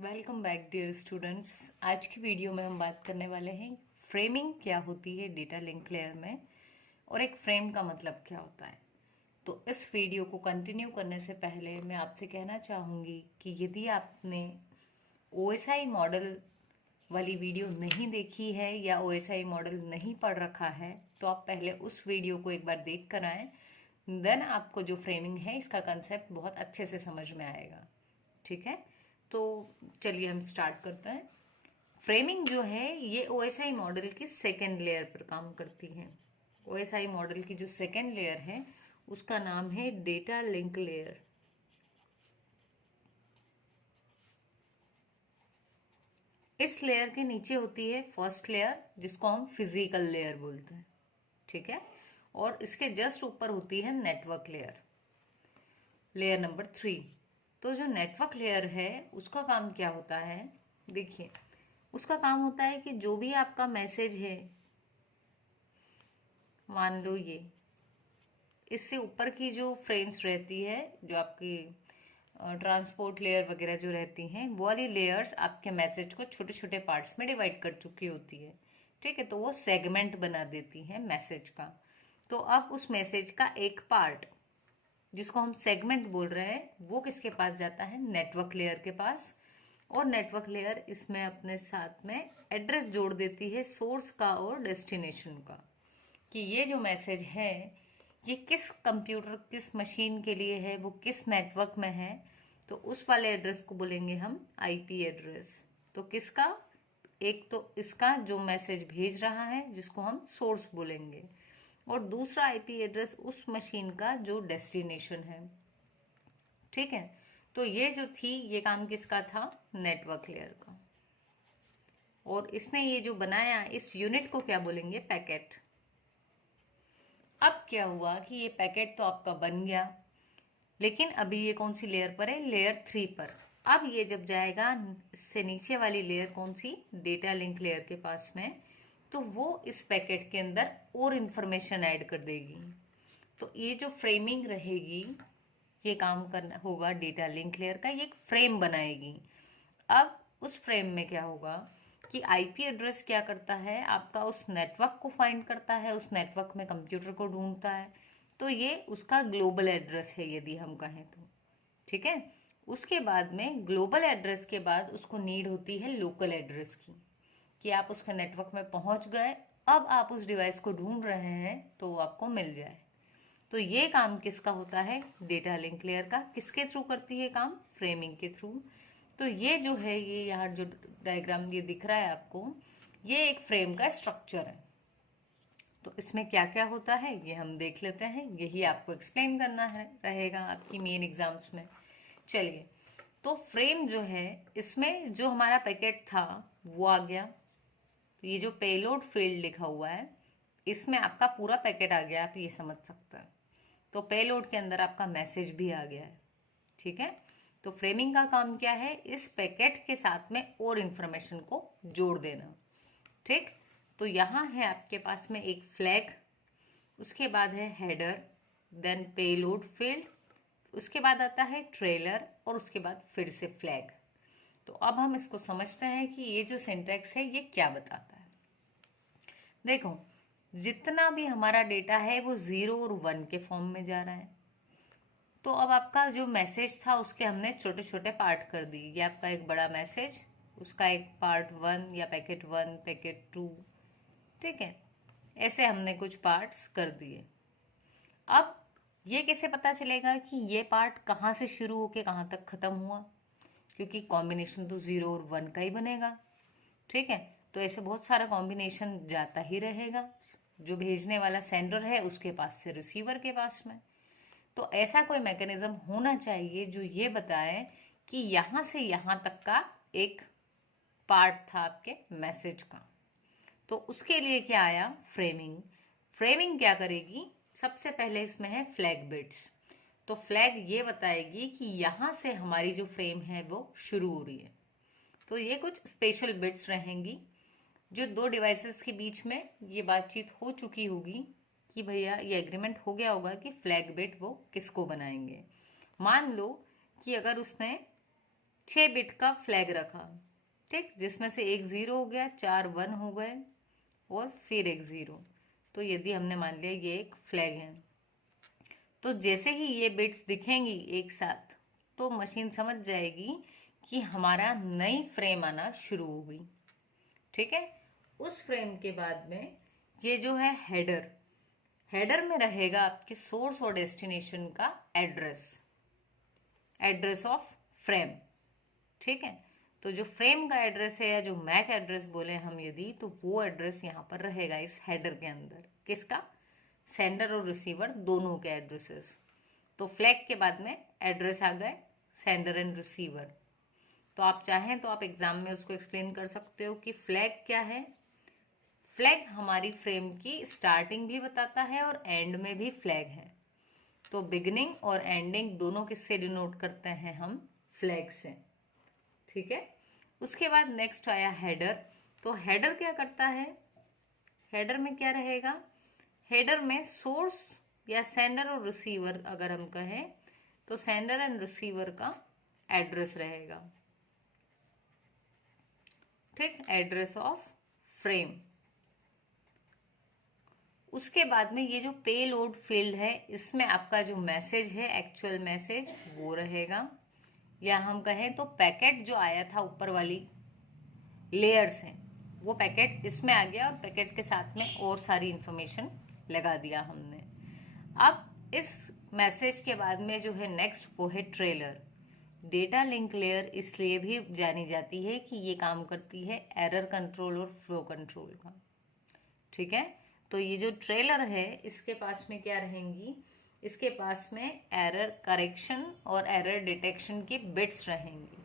Welcome back dear students. आज की video में हम बात करने वाले हैं फ्रेमिंग क्या होती है डेटा लिंक लेयर में और एक फ्रेम का मतलब क्या होता है। तो इस वीडियो को कंटिन्यू करने से पहले मैं आपसे कहना चाहूँगी कि यदि आपने OSI मॉडल वाली वीडियो नहीं देखी है या OSI मॉडल नहीं पढ़ रखा है तो आप पहले उस वीडियो को एक बार देख कर आएँ। देन आपको जो फ्रेमिंग है इसका कंसेप्ट बहुत अच्छे से समझ में आएगा। ठीक है, तो चलिए हम स्टार्ट करते हैं। फ्रेमिंग जो है ये OSI मॉडल की सेकेंड लेयर पर काम करती है। OSI मॉडल की जो सेकेंड लेयर है उसका नाम है डेटा लिंक लेयर। इस लेयर के नीचे होती है फर्स्ट लेयर जिसको हम फिजिकल लेयर बोलते हैं। ठीक है, और इसके जस्ट ऊपर होती है नेटवर्क लेयर, लेयर नंबर 3। तो जो नेटवर्क लेयर है उसका काम क्या होता है, देखिए उसका काम होता है कि जो भी आपका मैसेज है, मान लो ये इससे ऊपर की जो फ्रेम्स रहती है, जो आपकी ट्रांसपोर्ट लेयर वगैरह जो रहती हैं, वो वाली लेयर्स आपके मैसेज को छोटे छोटे पार्ट्स में डिवाइड कर चुकी होती है। ठीक है, तो वो सेगमेंट बना देती है मैसेज का। तो अब उस मैसेज का एक पार्ट जिसको हम सेगमेंट बोल रहे हैं वो किसके पास जाता है, नेटवर्क लेयर के पास। और नेटवर्क लेयर इसमें अपने साथ में एड्रेस जोड़ देती है सोर्स का और डेस्टिनेशन का, कि ये जो मैसेज है ये किस कंप्यूटर किस मशीन के लिए है, वो किस नेटवर्क में है। तो उस वाले एड्रेस को बोलेंगे हम IP एड्रेस। तो किसका, एक तो इसका जो मैसेज भेज रहा है जिसको हम सोर्स बोलेंगे, और दूसरा IP एड्रेस उस मशीन का जो डेस्टिनेशन है। ठीक है, तो ये जो थी ये काम किसका था, नेटवर्क लेयर का। और इसने ये जो बनाया इस यूनिट को क्या बोलेंगे, पैकेट। अब क्या हुआ कि ये पैकेट तो आपका बन गया, लेकिन अभी ये कौन सी लेयर पर है, लेयर 3 पर। अब ये जब जाएगा इससे नीचे वाली लेयर कौन सी, डेटा लिंक लेयर के पास में, तो वो इस पैकेट के अंदर और इन्फॉर्मेशन ऐड कर देगी। तो ये जो फ्रेमिंग रहेगी ये काम करना होगा डेटा लिंक लेयर का, ये एक फ्रेम बनाएगी। अब उस फ्रेम में क्या होगा कि IP एड्रेस क्या करता है, आपका उस नेटवर्क को फाइंड करता है, उस नेटवर्क में कंप्यूटर को ढूंढता है। तो ये उसका ग्लोबल एड्रेस है यदि हम कहें तो। ठीक है, उसके बाद में ग्लोबल एड्रेस के बाद उसको नीड होती है लोकल एड्रेस की, कि आप उसके नेटवर्क में पहुंच गए, अब आप उस डिवाइस को ढूंढ रहे हैं तो वो आपको मिल जाए। तो ये काम किसका होता है, डेटा लिंक लेयर का। किसके थ्रू करती है काम, फ्रेमिंग के थ्रू। तो ये जो है, ये यहाँ जो डायग्राम ये दिख रहा है आपको, ये एक फ्रेम का स्ट्रक्चर है। तो इसमें क्या क्या होता है ये हम देख लेते हैं, यही आपको एक्सप्लेन करना है रहेगा आपकी मेन एग्जाम्स में। चलिए, तो फ्रेम जो है इसमें जो हमारा पैकेट था वो आ गया। तो ये जो पेलोड फील्ड लिखा हुआ है इसमें आपका पूरा पैकेट आ गया, आप ये समझ सकते हैं। तो पेलोड के अंदर आपका मैसेज भी आ गया है। ठीक है, तो फ्रेमिंग का काम क्या है, इस पैकेट के साथ में और इन्फॉर्मेशन को जोड़ देना। ठीक, तो यहाँ है आपके पास में एक फ्लैग, उसके बाद है हेडर, देन पेलोड फील्ड, उसके बाद आता है ट्रेलर, और उसके बाद फिर से फ्लैग। तो अब हम इसको समझते हैं कि ये जो सिंटैक्स है ये क्या बताता है। देखो, जितना भी हमारा डेटा है वो 0 और 1 के फॉर्म में जा रहा है। तो अब आपका जो मैसेज था उसके हमने छोटे छोटे पार्ट कर दिए। ये आपका एक बड़ा मैसेज, उसका एक पार्ट 1 या पैकेट 1, पैकेट 2, ठीक है, ऐसे हमने कुछ पार्ट्स कर दिए। अब ये कैसे पता चलेगा कि ये पार्ट कहाँ से शुरू होके कहाँ तक खत्म हुआ, क्योंकि कॉम्बिनेशन तो 0 और 1 का ही बनेगा। ठीक है, तो ऐसे बहुत सारा कॉम्बिनेशन जाता ही रहेगा, जो भेजने वाला सेंडर है उसके पास से रिसीवर के पास में। तो ऐसा कोई मैकेनिज्म होना चाहिए जो ये बताए कि यहाँ से यहाँ तक का एक पार्ट था आपके मैसेज का। तो उसके लिए क्या आया, फ्रेमिंग। फ्रेमिंग क्या करेगी, सबसे पहले इसमें है फ्लैग बिट्स। तो फ्लैग ये बताएगी कि यहाँ से हमारी जो फ्रेम है वो शुरू हो रही है। तो ये कुछ स्पेशल बिट्स रहेंगी जो दो डिवाइसेस के बीच में ये बातचीत हो चुकी होगी कि भैया ये एग्रीमेंट हो गया होगा कि फ्लैग बिट वो किसको बनाएंगे। मान लो कि अगर उसने 6 बिट का फ्लैग रखा, ठीक, जिसमें से एक 0 हो गया, 4 1 हो गए और फिर एक 0। तो यदि हमने मान लिया ये एक फ्लैग है, तो जैसे ही ये बिट्स दिखेंगी एक साथ तो मशीन समझ जाएगी कि हमारा नई फ्रेम आना शुरू हो गई, ठीक है। उस फ्रेम के बाद में ये जो है हेडर, हेडर में रहेगा आपके सोर्स और डेस्टिनेशन का एड्रेस, एड्रेस ऑफ फ्रेम, ठीक है। तो जो फ्रेम का एड्रेस है या जो मैक एड्रेस बोले हम यदि, तो वो एड्रेस यहाँ पर रहेगा इस हेडर के अंदर, किसका, सेंडर और रिसीवर दोनों के एड्रेसेस। तो फ्लैग के बाद में एड्रेस आ गए सेंडर एंड रिसीवर। तो आप चाहें तो आप एग्जाम में उसको एक्सप्लेन कर सकते हो कि फ्लैग क्या है। फ्लैग हमारी फ्रेम की स्टार्टिंग भी बताता है और एंड में भी फ्लैग है। तो बिगिनिंग और एंडिंग दोनों किससे डिनोट करते हैं हम, फ्लैग से, ठीक है। उसके बाद नेक्स्ट आया हेडर। तो हेडर क्या करता है, हेडर में क्या रहेगा, हेडर में सोर्स या सेंडर और रिसीवर अगर हम कहें तो सेंडर एंड रिसीवर का एड्रेस रहेगा, ठीक, एड्रेस ऑफ फ्रेम। उसके बाद में ये जो पे लोड फील्ड है, इसमें आपका जो मैसेज है, एक्चुअल मैसेज, वो रहेगा, या हम कहें तो पैकेट जो आया था ऊपर वाली लेयर्स हैं, वो पैकेट इसमें आ गया और पैकेट के साथ में और सारी इंफॉर्मेशन लगा दिया हमने। अब इस मैसेज के बाद में जो है नेक्स्ट वो है ट्रेलर। डेटा लिंक लेयर इसलिए भी जानी जाती है कि ये काम करती है एरर कंट्रोल और फ्लो कंट्रोल का, ठीक है। तो ये जो ट्रेलर है इसके पास में क्या रहेंगी, इसके पास में एरर करेक्शन और एरर डिटेक्शन की बिट्स रहेंगी।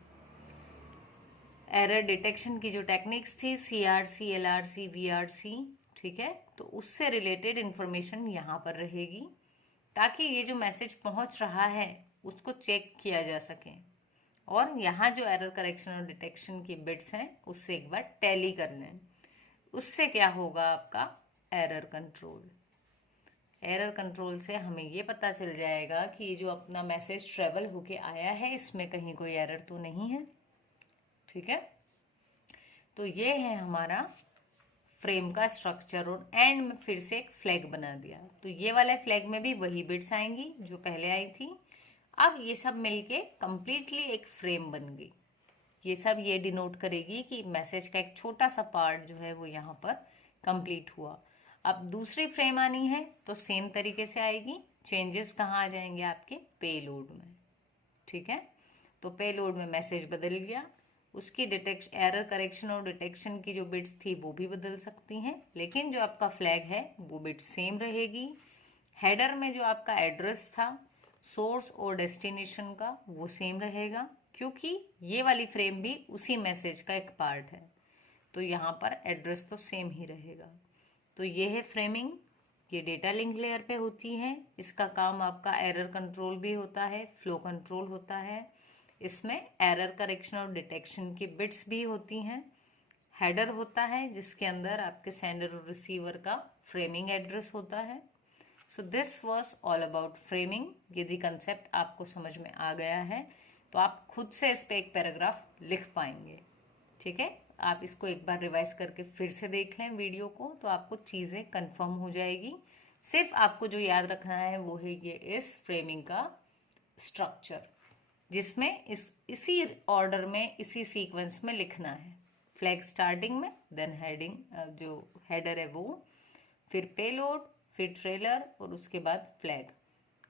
एरर डिटेक्शन की जो टेक्निक्स थी CRC, LRC, VRC, ठीक है, तो उससे रिलेटेड इंफॉर्मेशन यहाँ पर रहेगी ताकि ये जो मैसेज पहुँच रहा है उसको चेक किया जा सके। और यहाँ जो एरर करेक्शन और डिटेक्शन की बिट्स हैं उससे एक बार टैली कर लें। उससे क्या होगा आपका एरर कंट्रोल। एरर कंट्रोल से हमें ये पता चल जाएगा कि ये जो अपना मैसेज ट्रेवल होके आया है इसमें कहीं कोई एरर तो नहीं है, ठीक है। तो ये है हमारा फ्रेम का स्ट्रक्चर। और एंड में फिर से एक फ्लैग बना दिया, तो ये वाले फ्लैग में भी वही बिट्स आएंगी जो पहले आई थी। अब ये सब मिलके कंप्लीटली एक फ्रेम बन गई। ये सब ये डिनोट करेगी कि मैसेज का एक छोटा सा पार्ट जो है वो यहाँ पर कंप्लीट हुआ। अब दूसरी फ्रेम आनी है तो सेम तरीके से आएगी। चेंजेस कहाँ आ जाएंगे आपके पेलोड में, ठीक है। तो पेलोड में मैसेज बदल गया, उसकी डिटेक्शन, एरर करेक्शन और डिटेक्शन की जो बिट्स थी वो भी बदल सकती हैं, लेकिन जो आपका फ्लैग है वो बिट सेम रहेगी। हेडर में जो आपका एड्रेस था सोर्स और डेस्टिनेशन का वो सेम रहेगा, क्योंकि ये वाली फ्रेम भी उसी मैसेज का एक पार्ट है, तो यहाँ पर एड्रेस तो सेम ही रहेगा। तो ये है फ्रेमिंग, ये डेटा लिंक लेयर पे होती है। इसका काम आपका एरर कंट्रोल भी होता है, फ्लो कंट्रोल होता है, इसमें एरर करेक्शन और डिटेक्शन की बिट्स भी होती हैं। हेडर होता है जिसके अंदर आपके सेंडर और रिसीवर का फ्रेमिंग एड्रेस होता है। So this was all about framing. यदि कंसेप्ट आपको समझ में आ गया है तो आप खुद से इस पे एक पैराग्राफ लिख पाएंगे, ठीक है। आप इसको एक बार रिवाइज करके फिर से देख लें वीडियो को, तो आपको चीज़ें कंफर्म हो जाएगी। सिर्फ आपको जो याद रखना है वो है ये इस फ्रेमिंग का स्ट्रक्चर, जिसमें इसी ऑर्डर में, इसी सीक्वेंस में लिखना है। फ्लैग स्टार्टिंग में, देन हेडिंग, जो हेडर है वो, फिर पेलोड, फिर ट्रेलर और उसके बाद फ्लैग।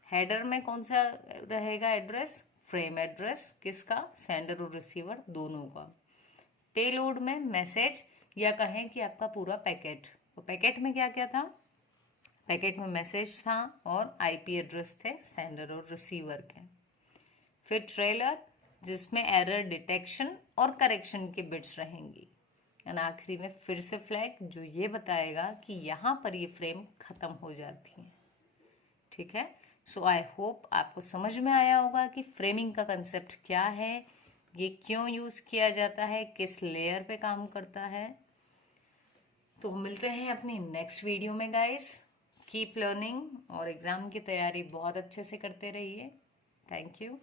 हेडर में कौन सा रहेगा एड्रेस, फ्रेम एड्रेस, किसका, सेंडर और रिसीवर दोनों का। पेलोड में मैसेज, या कहें कि आपका पूरा पैकेट। तो पैकेट में क्या क्या था, पैकेट में मैसेज था और IP एड्रेस थे सेंडर और रिसीवर के। फिर ट्रेलर जिसमें एरर डिटेक्शन और करेक्शन की बिट्स रहेंगी। और आखिरी में फिर से फ्लैग जो ये बताएगा कि यहाँ पर ये फ्रेम खत्म हो जाती है, ठीक है। सो आई होप आपको समझ में आया होगा कि फ्रेमिंग का कंसेप्ट क्या है, ये क्यों यूज़ किया जाता है, किस लेयर पे काम करता है। तो मिलते हैं अपनी नेक्स्ट वीडियो में गाइस। कीप लर्निंग और एग्ज़ाम की तैयारी बहुत अच्छे से करते रहिए। Thank you.